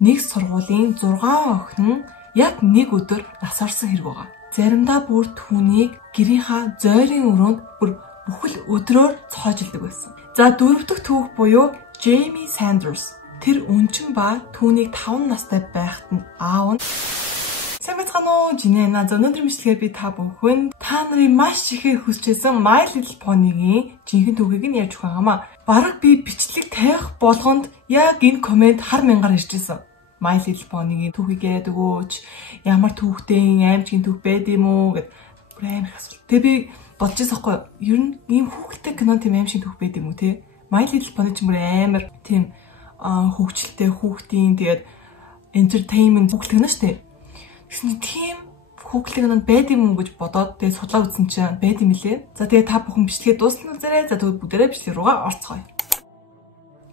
нэг сургуулийн 6 охин яг нэг өдөр нас орсон хэрэг байгаа. Заримдаа бүр түүнийг гэрийнхаа зойрын өрөөнд бүр бүхэл өдрөөр цоожилдог байсан. За дөрөв дэх түүх буюу Jamie Sanders. Тэр өнчин ба түүнийг 5 настай байхад нь аав нь сайн байцгаана уу? Жинэна. Өнөөдөр мэдлэгээр би та бүхэнд та нарын маш ихээр хүсчээсэн My Little Pony-гийн жинхэнэ түүхийг нь ярьж өгөх юмаа. Бараг би бичлэг тавих болгонд яг энэ комент хар мянгаар иржсэн. My Little Pony-гийн түүхийг яриад өгөөч. Ямар түүхтэй аймчгийн түүх байд юм уу гэд бүр амар их асуулт. Тэгээ би бодож байсан хгүй. Ер нь ийм хүүхэлтэй кино тийм аим шиг түүх байд юм уу те? My Little Pony ч мөр амар тийм хөвгчлөлтэй хүүхдийн тэгээд entertainment хүүхэлтэй кино штэ. Тэгсэн тийм хүүхэлтэй кинонд байд юм уу гэж бодоод тэгээд судлаа үзсэн чинь байд юм лээ. За тэгээд та бүхэн бичлэгээ дуусна үзээрэй. За тэгвэл бүгдээрээ бичлэг руугаа орцгоё.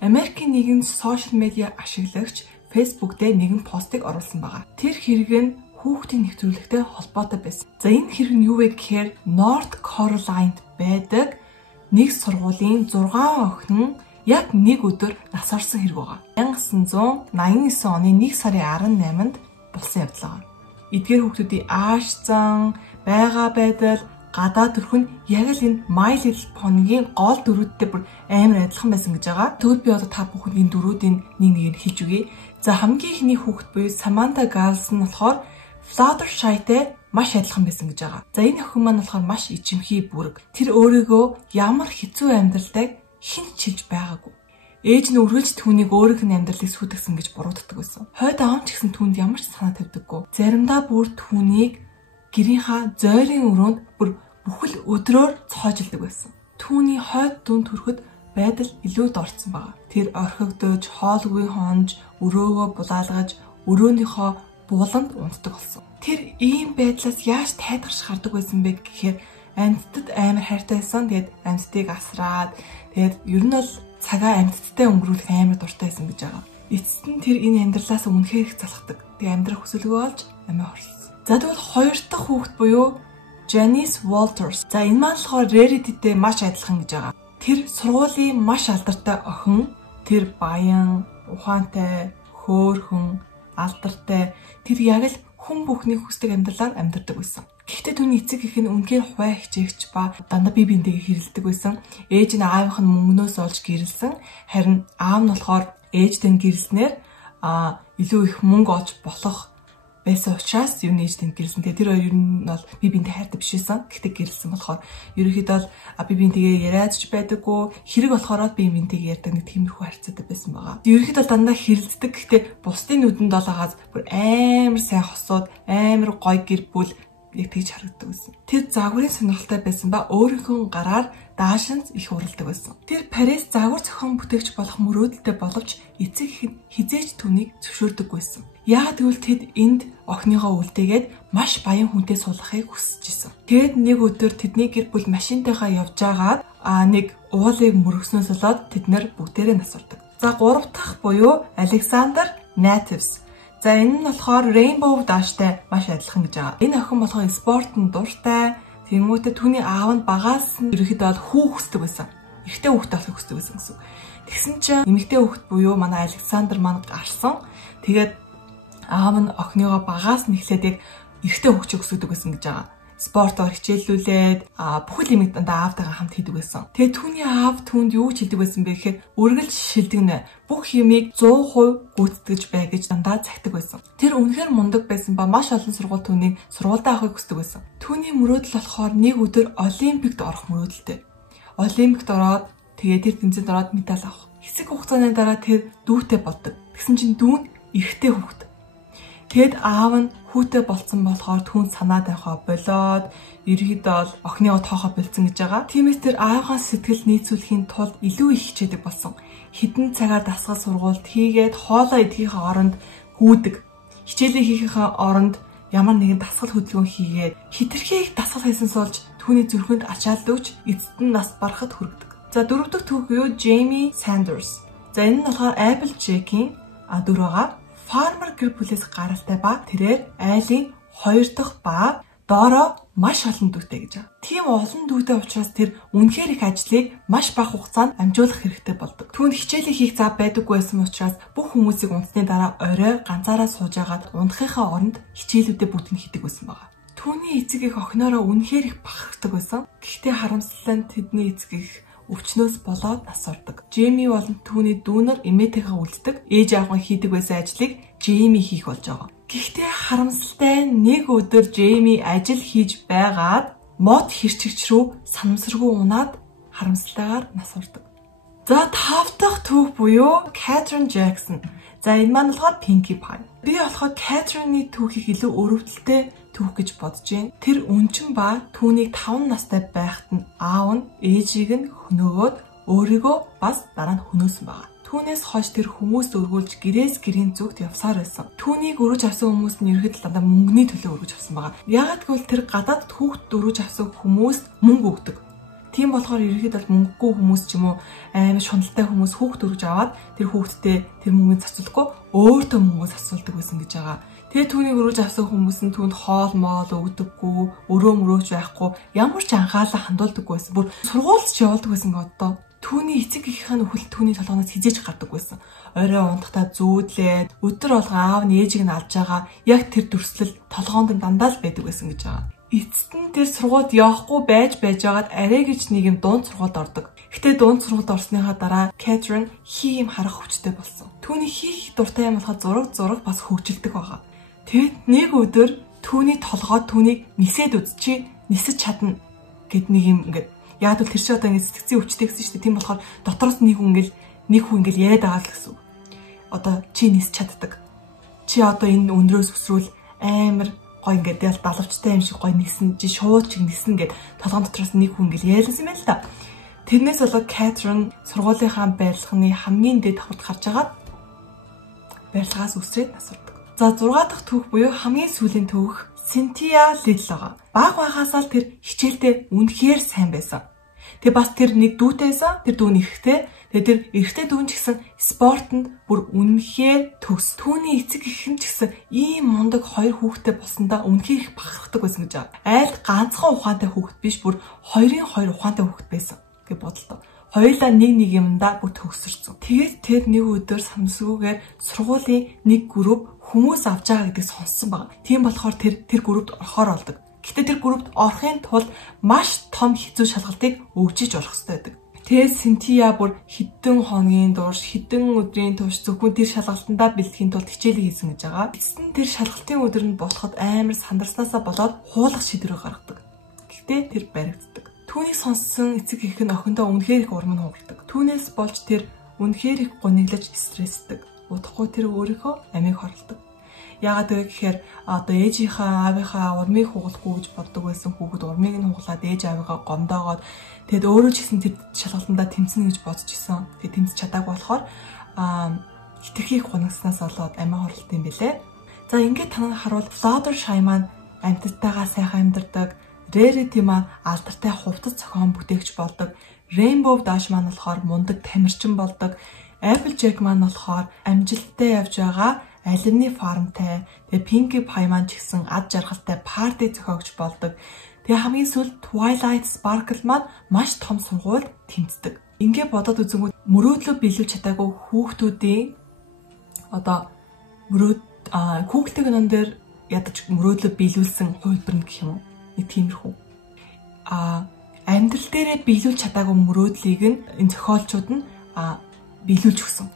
Америкийн нэгэн сошиал медиа ашиглагч Facebook дээр нэгэн постыг оруулсан байгаа. Тэр хэрэг нь хүүхдийн нэвтрүүлэгтэй холбоотой байсан. За энэ хэрэг нь юу вэ гэхээр North Carolina байдаг нэг сургуулийн 6 охин яг нэг өдөр нас орсон хэрэг байгаа. 1989 оны 1 сарын 18-нд болсон явдал байгаа. Эдгээр хүүхдүүдийн ааш зан, байгаа байдал, гадаа төрх нь яг л энэ My Little Pony-гийн гол дөрүүдтэй бүр амар адилхан байсан гэж байгаа. Тэгвэл би одоо та бүхэнд энэ дөрүүдийн нэг нэгийг хэлж өгье. За хамгийн ихний хүүхэд буюу Samantha Giles нь болохоор Fluttershyтэй маш адилхан байсан гэж байгаа. За энэ охин маань болохоор маш ичимхий бүрэг. Тэр өөрийгөө ямар хэцүү амьдралтай хинч чилж байгаагүй. Ээж нь үргэлж түүнийг өөрийнх нь амьдралыг сүйтгэсэн гэж бурууддаг байсан. Хойд аав ч гэсэн түүнд ямар ч санаа тавьдаггүй. Заримдаа бүр түүнийг гэрийнхаа зойрын өрөөнд бүр бүхэл өдрөөр цоожилдог байсан. Түүний хойд дүнд хүрэхэд байдал илүү дорцсон байгаа. Тэр орхигдож, хоолгүй хонж, өрөөгөө булаалгаж, өрөөнийхөө бууланд унтдаг болсон. Тэр ийм байдлаас яаж тайдгарч хардаг байсан бэ гэхээр амьтдад амар хайртай байсан. Тэгээд амьтдыг асраад, тэгээд ер нь бол цагаа амьтдтай өнгөрүүлэх амар дуртай байсан гэж байгаа. Эцэст нь тэр энэ амьдралаас үнэхээр их залхдаг. Тэгээд амьдрах хүсэлгүй болж амиа хорлсон. За тэгвэл хоёр дахь хүүхэд буюу Janice Walters. За энэ маань болохоор Rarity-тэй маш адилхан гэж байгаа. Тэр сургуулийн маш алдартай охин. Тэр баян, ухаантай, хөөрхөн, алдартай. Тэр яг л хүн бүхний хүсдэг амьдралаар амьдардаг байсан. Гэхдээ түүний эцэг эх нь үнэхээр хуваа хичээгч ба дандаа бие биентэйгээ хэрэлдэг байсан. Ээж нь аавынх нь мөнгнөөс олж гэрэлсэн. Харин аав нь болохоор ээжтэй гэрэлснээр илүү их мөнгө олж болох байсан учраас юу нээж тэнд гэрэлсэн. Тэгээ тэр хоёр ер нь бол бие биентэй хайртай биш байсан. Гэхдээ гэрэлсэн болохоор ерөнхийдөө бол бие биентэйгээ яриадч байдаггүй. Хэрэг болохоор бие биентэйгээ ярьдаг нэг тиймэрхүү харьцаатай байсан байгаа. Ерөнхийдөө дандаа хэрэлддэг. Гэхдээ бусдын нүдэнд бол агаад бүр амар сайн хосууд, амар гоё гэр бүл яг тэгж харагддаг байсан. Тэр загварын сонирхолтой байсан ба өөрийнхөө гараар даашинз их уралдаг байсан. Тэр Парис загвар зохион бүтээгч болох мөрөөдөлтэй боловч эцэг эх нь хизээч түүнийг зөвшөөрдөггүй байсан. Яагаад гэвэл тэд энд охиныхоо үлдээгээд маш баян хүнтэй суулгахыг хүсэж исэн. Тэгэд нэг өдөр тэдний гэр бүл машинтайгаа явж байгаад нэг уулыг мөргснөөс болоод тэд нэр бүгдээрээ нас ордог. За 3 дахь буюу Alexander Natives. За энэ нь болохоор Rainbow Dash-тай маш адилхан гэж байгаа. Энэ охин болохоор спортод дуртай. Тэнгүүтээ түүний аав нь багаас нь ерөөхдөө бол хүү хүсдэг байсан. Эхтэй хүүхдээ болохыг хүсдэг байсан гэсэн. Тэгсэн чинь эмэгтэй хүүхд буюу манай Александр маань гарсан. Тэгээд аав нь охиныгоо багаас нь эхлээд яг эхтэй хүүхчийг өсгөдөг байсан гэж байгаа. Спортоор хичээллүүлээд бүхэл юмыг дандаа аавтайгаа хамт хийдэг байсан. Тэгээд түүний аав түүнд юу ч хэлдэг байсан бэ гэхээр үргэлж шилдэгнэ. Бүх юмыг 100% гүйцэтгэж бай гэж дандаа цагтдаг байсан. Тэр үнэхээр мундаг байсан ба маш олон сургууль түүнийг сургуультай авахыг хүсдэг байсан. Түүний мөрөөдөл болохоор нэг өдөр Олимпикт орох мөрөөдөлтэй. Олимпикт ороод тэгээд тэр тэмцээнд ороод медаль авах. Хэсэг хугацааны дараа тэр дүүтэй болдог. Тэгсэн чинь дүү нь эрэгтэй хүүхэд. Тэгэд аав нь хүүтэй болцсон болохоор түүнд санаа тавихаа болоод ерөөдөө бол охиныгоо тоохоо болцсон гэж байгаа. Тиймээс тэр аавынхаа сэтгэл нийцүүлэхийн тулд илүү их хичээдэг болсон. Хэдэн цагаар дасгал сургуульд хийгээд хоолоо идэхийнхээ оронд гүйдэг. Хичээлээ хийхийнхээ оронд ямар нэгэн дасгал хөдөлгөөн хийгээд хитрхи их дасгал хийсэнс болж түүний зүрхэнд ачаалал өгч эцэст нь нас барахад хүргэдэг. За 4 дахь түүх юу Jamie Sanders. За энэ нь болохоор Applejack-ийн дөрөөгөө Farmer гэр бүлээс гаралтай ба тэрээр айлын 2 дахь ба доороо маш олон дүүтэй гэж байгаа. Тийм олон дүүтэй учраас тэр үнэхээр их ажлыг маш бага хугацаанд амжуулах хэрэгтэй болдог. Түүнд хичээлийг хийх зав байдаггүй байсан учраас бүх хүмүүсийг унтсны дараа орой ганцаараа сууж агаад унтахынхаа оронд хичээлүүдээ бүгд нь хийдэг байсан байгаа. Түүний эцэг их охиноороо үнэхээр их бахархдаг байсан. Гэхдээ харамсалтай нь тэдний эцэг их өвчнөөс болоод нас ордог. Джейми болон түүний дүүнэр эмээтэйгээ үлддэг. Ээж аав нь хийдэг байсан ажлыг Джейми хийх болж байгаа. Гэхдээ харамсалтай нэг өдөр Джейми ажил хийж байгаад мод хэрчигч рүү санамсаргүй унаад харамсалтайгаар нас ордог. За 5 дахь түүх буюу Catherine Jackson. За энэ маань болохоор Pinkie Pie. Би болохоор Catherine-ийн түүхийг илүү өрөвдөлтэй түүх гэж бодож байна. Тэр өнчин ба түүнийг 5 настай байхад нь аав нь ээжийг нь хөнөөгөөд өөрийгөө бас дараа нь хөнөөсөн байгаа. Түүнээс хойш тэр хүмүүст өргүүлж гэрээс гэрийн зүгт явсаар байсан. Түүнийг өргөж авсан хүмүүс нь ерөөд л дандаа мөнгөний төлөө өргөж авсан байгаа. Яагаад гэвэл тэр гадаад хүүхд өргөж авсан хүмүүст мөнгө өгдөг. Тийм болохоор ерөөд л мөнгөгүй хүмүүс ч юм уу амар шуналтай хүмүүс хүүхд өргөж аваад тэр хүүхдтэй тэр мөнгөнд цацуулахгүй өөртөө мөнгө цацуулдаг байсан гэж байгаа. Тэгээ түүнийг өргөж авсан хүмүүс нь түүнд хоол моол өгдөггүй, өрөө мөрөөч байхгүй, ямар ч анхаалал хандуулдаггүй байсан. Бүр сургуульд ч явуулдаг байсан гэдэг. Түүний эцэг эхийнхээ нөхөл түүний толгоноос хизээж гардаг байсан. Орой унтахтаа зүүдлээд өдөр болго аав нь ээжийг нь алж байгаа яг тэр дүрслэл толгоонд нь дандаа л байдаг байсан гэж байгаа. Эцэст нь тэр сургуульд явахгүй байж байгаад арай гэж нэг юм дунд сургуульд ордог. Гэтэ дунд сургуульд орсныхаа дараа Catherine хий юм харах хүчтэй болсон. Түүний хийх дуртай юм болохоо зураг бас хөгжилдэг байгаа. Тэгэд нэг өдөр түүний толгой түүнийг нисээд үзчихи нисэж чадна гэд нэг юм ингээд яг л тэр чи одоо ингэ сэтгцийн өвчтэй гэсэн шүү дээ. Тийм болохоор дотроос нэг хүн ингээл яриад байгаа л гэсэн. Одоо чи нис чаддаг. Чи одоо энэ өндрөөс өсрүүл амар гой ингээд ял далавчтай юм шиг гой нисэн. Чи шууд чиг нисэн гэд толгоон дотроос нэг хүн ингээл яриулсан юм байна л да. Тэрнээс болоод Catherine сургуулийнхаа барилганы хамгийн дээд давхарт харж агаад барилгаас үсрээд нас ордог. За 6 дахь түүх буюу хамгийн сүүлийн түүх Cynthia Liddell байгаа. Баг байхаасаа л тэр хичээлдээ үнэхээр сайн байсан. Тэгээ бас тэр нэг дүүтэй байсан. Тэр дүү нь эрэгтэй. Тэгээ тэр эрэгтэй дүү нь ч гэсэн спортод бүр үнэхээр төгс. Түүний эцэг эх нь ч гэсэн ийм мундаг хоёр хүүхэдтэй болсондоо үнэхээр их бахархдаг байсан гэж байгаа. Айлд ганцхан ухаантай хүүхэд биш бүр 2-2 ухаантай хүүхэд байсан гэж бодлоо. Хоёулаа нэг юмдаа бүр төгсөрсөн. Тэгээд тэр нэг өдөр самсгүйгээр сургуулийн нэг групп хүмүүс авч байгаа гэдгийг сонссон байна. Тийм болохоор тэр группт орохоор болдог. Гэтэ тэр группт орохын тулд маш том хэцүү шалгалтыг өгчиж болох хэрэгтэй байдаг. Тэгээд Cynthia бүр хэдэн хоногийн турш хэдэн өдрийн турш зөвхөн тэр шалгалтандаа бэлтгэхийн тулд хичээлээ хийсэн гэж байгаа. Эцэст нь тэр шалгалтын өдөр нь болоход амар сандарснаасаа болоод хуулах шийдвэр гаргадаг. Гэтэ тэр баригддаг. Түүнийг сонссон эцэг эх нь охиндоо үнэхээр их урам нь хугардаг. Түүнээс болж тэр үнэхээр их гониглож стрессдэг. Удахгүй тэр өөрийнхөө амийг хорлдог. Яагаад гэхээр одоо ээжийнхээ аавынхаа урмыг хугалахгүй гэж боддог байсан хүүхэд урмыг нь хугалаад ээж аавыгаа гомдоогоод тэгэд өөрөө ч гэсэн тэр шалгалтандаа тэмцэнэ гэж бодож исэн. Тэгээд тэмцэж чадаагүй болохоор хитрхи гоногснаас болоод амиа хорлолт юм бэлээ. За ингээд танаа харуул Fluttershy маань амьтдтайгаа сайхан амьдардаг. Rarity маань алдартай хувцас зохион бүтээгч болдог. Rainbow Dash маань болохоор мундаг тамирчин болдог. Applejack маань болохоор амжилттай явж байгаа алимны фармтай. Тэгээ Pinkie Pie маань ч гэсэн ад жаргалтай парти зохиогч болдог. Тэгээ хамгийн сүүлд Twilight Sparkle маань маш том сургуульд тэмцдэг. Ингээ бодоод үзэнгүүт мөрөөдлөө биелүүлж чадаагүй хүүхдүүдийн одоо хүүхдтэй гэнэн дээр ядаж мөрөөдлөө биелүүлсэн хувилбар нь гэх юм уу? Нэг тиймэрхүү. Амьдрал дээрээ биелүүлж чадаагүй мөрөөдлийг нь энэ зохиолчууд нь биелүүлж өгсөн.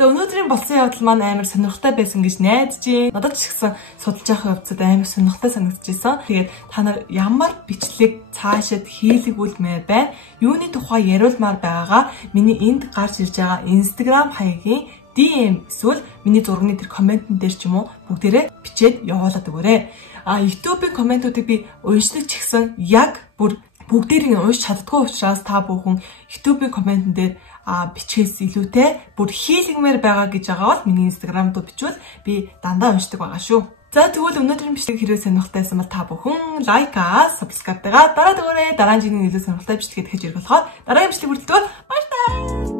За өнөөдрийн болсон явдал маань амар сонирхолтой байсан гэж найдаж байна. Надад ч гэсэн судалж явах явцад амар сонирхолтой санагдчихсан. Тэгээд та нар ямар бичлэг цаашид хийлгүүлмээр байна? Юуны тухай яриулмаар байгаагаа миний энд гарч ирж байгаа Instagram хаягийн DM эсвэл миний зургийн тэр комментэн дээр ч юм уу бүгдээрээ бичээд явуулаад өгөөрэй. YouTube-ийн комментуудыг би уншдаг ч гэсэн яг бүр бүгдийг нь уншиж чаддгүй учраас та бүхэн YouTube-ийн комментэн дээр бичгээс илүүтэй бүр хийлгмээр байгаа гэж байгаа бол миний Instagram руу бичвэл би дандаа уншдаг байгаа шүү. За тэгвэл өнөөдрийн бичлэг хэрвээ сонирхолтойсэн бол та бүхэн лайкаа, subscribe-тайгаа дараад өгөөрэй. Дараа нь жиний илүү сонирхолтой бичлэгээ дахиж ирэх болохоор дараагийн бичлэг хүртэл баярлалаа.